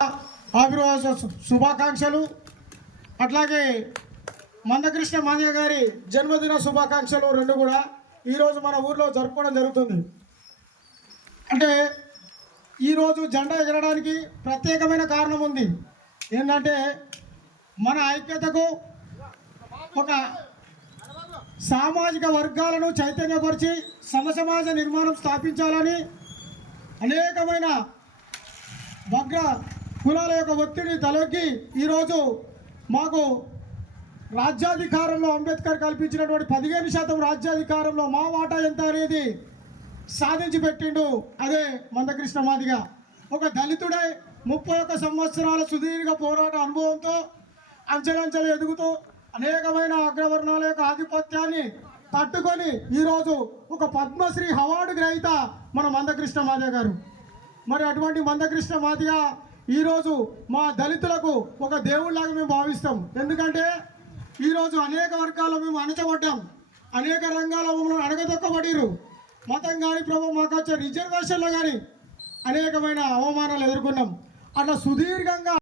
ఆవిర్భావ శుభాకాంక్షలు. అట్లాగే మందకృష్ణ మాదిగ గారి జన్మదిన శుభాకాంక్షలు రెండు కూడా ఈరోజు మన ఊర్లో జరుపుకోవడం జరుగుతుంది. అంటే ఈరోజు జెండా ఎగరడానికి ప్రత్యేకమైన కారణం ఉంది. ఏంటంటే మన ఐక్యతకు, ఒక సామాజిక వర్గాలను చైతన్యపరిచి సమసమాజ నిర్మాణం స్థాపించాలని అనేకమైన వగ్ర కులాల యొక్క ఒత్తిడి తలొగ్గి ఈరోజు మాకు రాజ్యాధికారంలో అంబేద్కర్ కల్పించినటువంటి 15% రాజ్యాధికారంలో మా వాటా ఎంత అనేది సాధించి పెట్టిండు. అదే మందకృష్ణ మాదిగ. ఒక దళితుడై 31 సంవత్సరాల సుదీర్ఘ పోరాట అనుభవంతో అంచెలంచెలు ఎదుగుతూ అనేకమైన అగ్రవర్ణాల యొక్క ఆధిపత్యాన్ని తట్టుకొని ఈరోజు ఒక పద్మశ్రీ అవార్డు గ్రహీత మన మందకృష్ణ మాదిగ గారు. మరి అటువంటి మందకృష్ణ మాదిగ ఈరోజు మా దళితులకు ఒక దేవుళ్ళలాగా మేము భావిస్తాం. ఎందుకంటే ఈరోజు అనేక వర్గాల్లో మేము అణచబడ్డాం, అనేక రంగాల్లో మమ్మల్ని అణగదొక్కబడిరు. మతం కానీ ప్రభు మాకు వచ్చే రిజర్వేషన్లో కానీ అనేకమైన అవమానాలు ఎదుర్కొన్నాం. అట్లా సుదీర్ఘంగా